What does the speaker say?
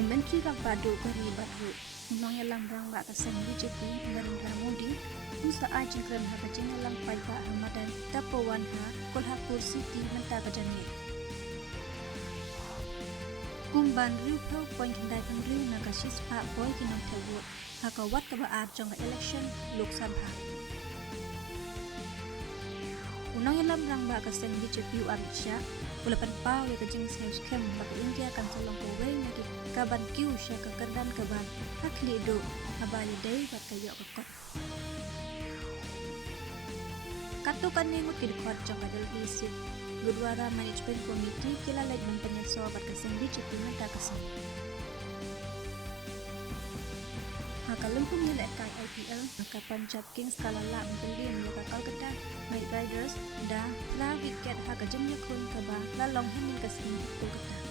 Menteri Ragbado Bari Baru Unang Yalang Rang Bak Kasang BJP Narendra Modi Musa Ajin Kran Ha Kajin Yalang Paipa Hamadan Tapawan Ha Kolhapur City Mynta Kajani Kumban Riu Pau Point Kendai Kang Riu Nagashis Pak Boy Kinong Tewot Hakawat Kabaat Jong Election Lok Sabha Unang Yalang Rang Bak Kasang BJP Amit Shah Ulapan pau ya kajing saus kem baka India kan salong kowe nagi kaban kiu sya kekerdan kaban hakli do habali day bat kayo kakot katukan ningut kidikot jong kadal isip Gudwara Management Committee kilala ng penyeso bat kasang BJP Mynta kasang Hakalumpung nila kay IPL Nakapanjab Kings kalala ang pilin yung Calcutta Knight Riders da la wicket hakajeng yakun kaba lalong hening kasing tukata